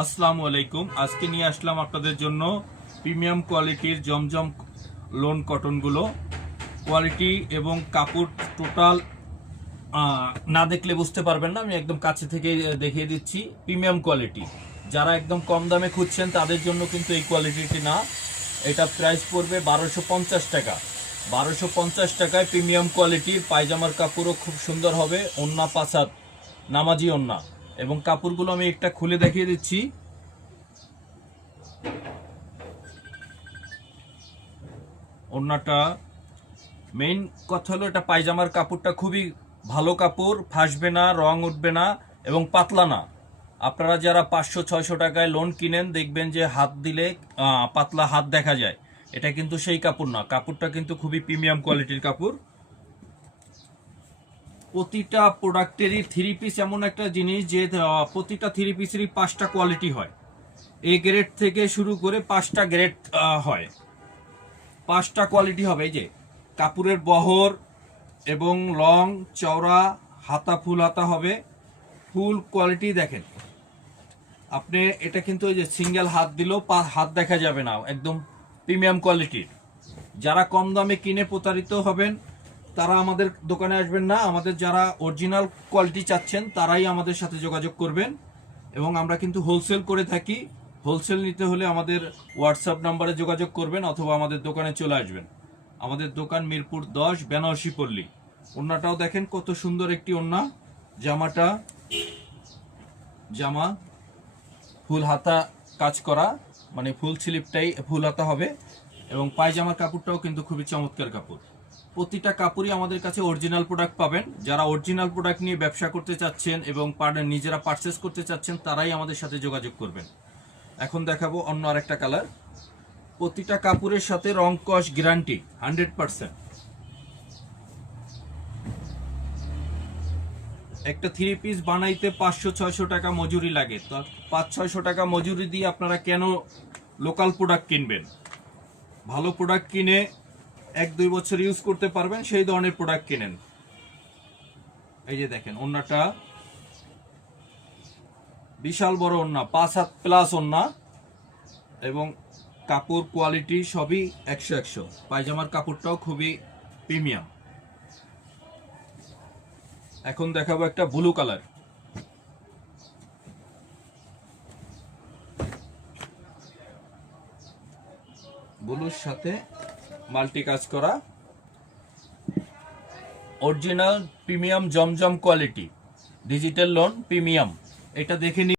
আসসালামু আলাইকুম। আজকে নিয়ে আসলাম আপনাদের জন্য প্রিমিয়াম কোয়ালিটির জমজম লোন কটনগুলো। কোয়ালিটি এবং কাপড় টোটাল না দেখলে বুঝতে পারবেন না, আমি একদম কাছে থেকে দেখিয়ে দিচ্ছি। প্রিমিয়াম কোয়ালিটি, যারা একদম কম দামে খুঁজছেন তাদের জন্য কিন্তু এই কোয়ালিটিটি না। এটা প্রাইস পড়বে 1250 টাকা। 1250 টাকায় প্রিমিয়াম কোয়ালিটির পায়জামার কাপড়ও খুব সুন্দর হবে। ওন্না পাঁচাত, নামাজি ওন্না। এবং কাপড়গুলো আমি একটা খুলে দেখিয়ে দিচ্ছি। ওন্নাটা মেইন কথা হলো, এটা পায়জামার কাপড়টা খুবই ভালো কাপড়, ফাসবে না, রং উঠবে না এবং পাতলা না। আপনারা যারা 500-600 টাকায় লোন কিনেন, দেখবেন যে হাত দিলে পাতলা হাত দেখা যায়। এটা কিন্তু সেই কাপড় না, কাপড়টা কিন্তু খুবই প্রিমিয়াম কোয়ালিটির কাপড়। প্রতিটা প্রোডাক্টেরই থ্রি পিস এমন একটা জিনিস যে প্রতিটা থ্রি পিসেরই 5টা কোয়ালিটি হয়। এ গ্রেড থেকে শুরু করে 5টা গ্রেড হয়, 5টা কোয়ালিটি হবে। এই যে কাপড়ের বহর এবং লং চওড়া, হাতা ফুল হাতা হবে, ফুল কোয়ালিটি দেখেন আপনি। এটা কিন্তু এই যে সিঙ্গেল হাত দিলেও হাত দেখা যাবে না, একদম প্রিমিয়াম কোয়ালিটির। যারা কম দামে কিনে প্রতারিত হবেন তারা আমাদের দোকানে আসবেন না। আমাদের যারা অরিজিনাল কোয়ালিটি চাচ্ছেন তারাই আমাদের সাথে যোগাযোগ করবেন। এবং আমরা কিন্তু হোলসেল করে থাকি। হোলসেল নিতে হলে আমাদের হোয়াটসঅ্যাপ নাম্বারে যোগাযোগ করবেন অথবা আমাদের দোকানে চলে আসবেন। আমাদের দোকান মিরপুর 10, বেনারসি পল্লী। ওন্নাটাও দেখেন কত সুন্দর একটি ওন্না। জামা ফুল হাতা কাজ করা, মানে ফুল স্লিপটাই ফুল হাতা হবে। এবং পায়জামার কাপড়টাও কিন্তু খুবই চমৎকার কাপড়। প্রতিটা কাপড়ই আমাদের কাছে অরিজিনাল প্রোডাক্ট পাবেন। যারা অরিজিনাল প্রোডাক্ট নিয়ে ব্যবসা করতে চাচ্ছেন এবং নিজেরা পারচেস করতে চাচ্ছেন তারাই আমাদের সাথে যোগাযোগ করবেন। এখন দেখাবো অন্য আরেকটা কালার। প্রতিটা কাপড়ের সাথে রং কস গ্যারান্টি 100%। একটা থ্রি পিস বানাইতে 500-600 টাকা মজুরি লাগে। তো 500-600 টাকা মজুরি দিয়ে আপনারা কেন লোকাল প্রোডাক্ট কিনবেন? ভালো প্রোডাক্ট কিনে 1-2 বছর ইউজ করতে পারবেন, সেই ধরনের প্রোডাক্ট কিনেন। এই যে দেখেন ওন্নাটা বিশাল বড় ওন্না, 5 হাত প্লাস ওন্না এবং কাপড় কোয়ালিটি সবই 100-100। পায়জামার কাপড়টাও খুবই প্রিমিয়াম। এখন দেখাবো একটা ব্লু কালার। ব্লুর সাথে মাল্টি কাজ করা, অরিজিনাল প্রিমিয়াম জমজম কোয়ালিটি ডিজিটাল লোন প্রিমিয়াম। এটা দেখে